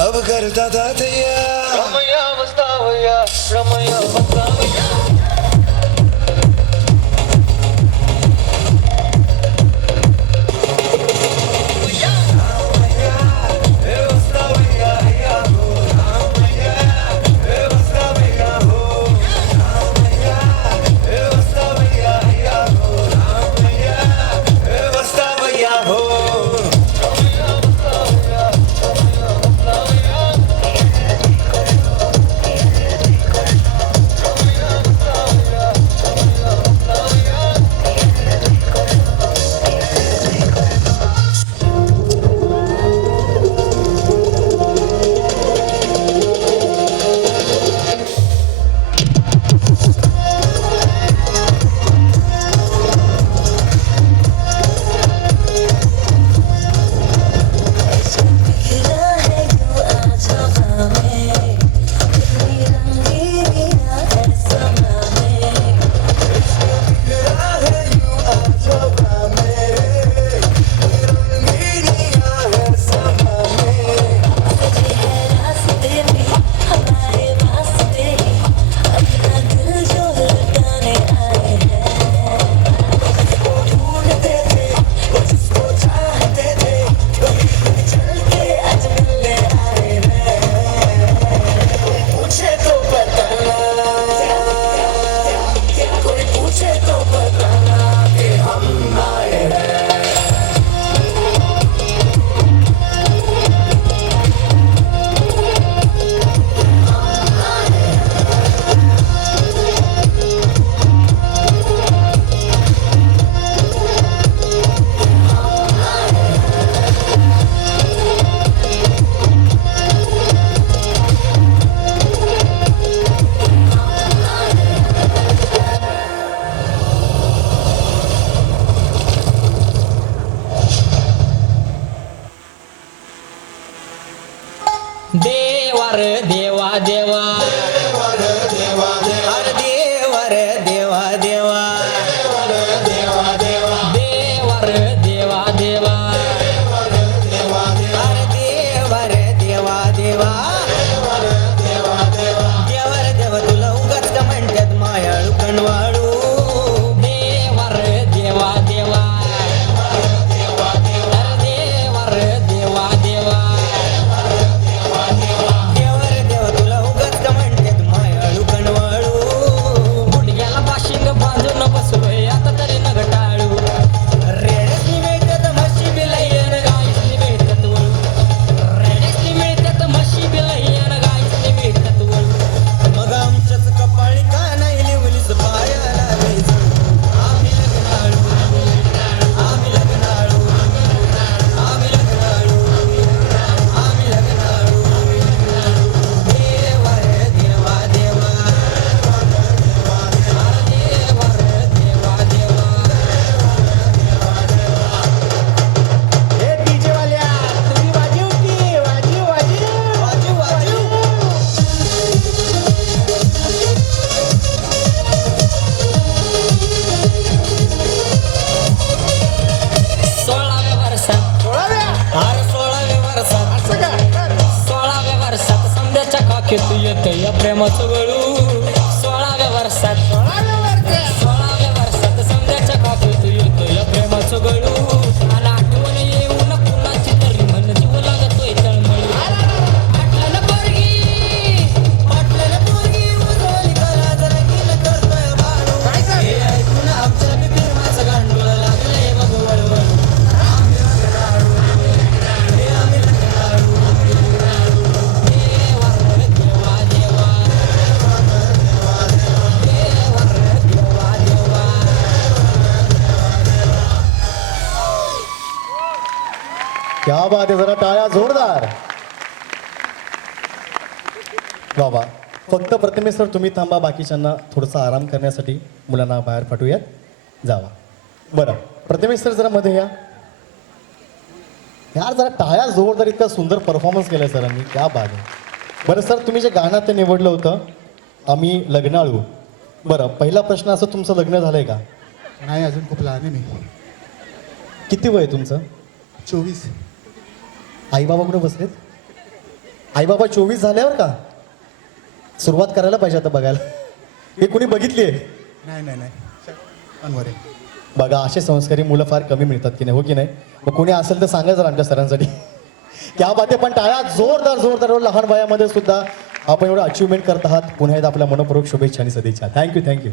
अब करता तातया रमया वस्तावया रमया वस्तावया देवा रे देवा देवा अरे देवा रे देवा देवा देवा रे देवा देवा अरे देवा रे देवा देवा देवा रे देवा तुला उगाच का म्हणतात मायाळू कणवाळू देवा रे देवा देवा अरे देवा रे देवा देवा बसलोय आता तरी न घटाळू रेड्यासनी मिळतात म्हशी बिलयन गायसनी मिळतात वळू रेड्यासनी मिळतात म्हशी बिलयन गायसनी मिळतात वळू मग आमच्याच कपाळी का नाही लिवलीस पायाला वेच आम्ही लग्नाळू आम्ही लग्नाळू आम्ही लग्नाळू आम्ही लग्नाळू देवा रे देवा देवा तू येत या प्रेमाचं गळू 16व्या वर्षात 16व्या वर्षात समजाच्या काकी तू येत या प्रेमाचं गळू आणि आठवण येऊन कुणाची तरी मन जीव लागतोय तळमळू पाटलं न पोरगी उजवली कला जरा गेलं करतोय भाडू हे ऐकून आमच्या बी प्रेमाचं गांडूळ लागलंय बघ वळवळ आम्ही लग्नाळू हे आम्ही लग्नाळू क्या बात आहे, जरा टाळ्या जोरदार. बाबा फक्त प्रतिमेश सर तुम्ही थांबा, बाकीच्यांना थोडासा आराम करण्यासाठी मुलांना बाहेर पाठवूयात, जावा. बरं प्रतिमेश सर जरा मध्ये या यार, जरा टाळ्या जोरदार. इतका सुंदर परफॉर्मन्स केलाय सरांनी, क्या बात आहे. बरं सर तुम्ही जे गाणं ते निवडलं होतं आम्ही लग्नाळू, बरं पहिला प्रश्न असं तुमचं लग्न झालंय का? नाही अजून खूप लहान आहे मी. किती वय तुमचं? 24. आई बाबा कुठे बसलेत? आई बाबा 24 झाल्यावर का सुरुवात करायला पाहिजे आता बघायला. हे कुणी बघितली आहे? नाही नाही नाही अनवर आहे. बघा असे संस्कारी मुलं फार कमी मिळतात की नाही, हो की नाही? मग कोणी असेल तर सांगा जर आमच्या सरांसाठी. क्या बाते, पण टाळ्या जोरदार जोरदार. लहान वयामध्ये सुद्धा आपण एवढं अचिव्हमेंट करत आहात. पुन्हा एकदा आपल्या मनपूर्वक शुभेच्छा आणि सदिच्छा. Thank you thank you.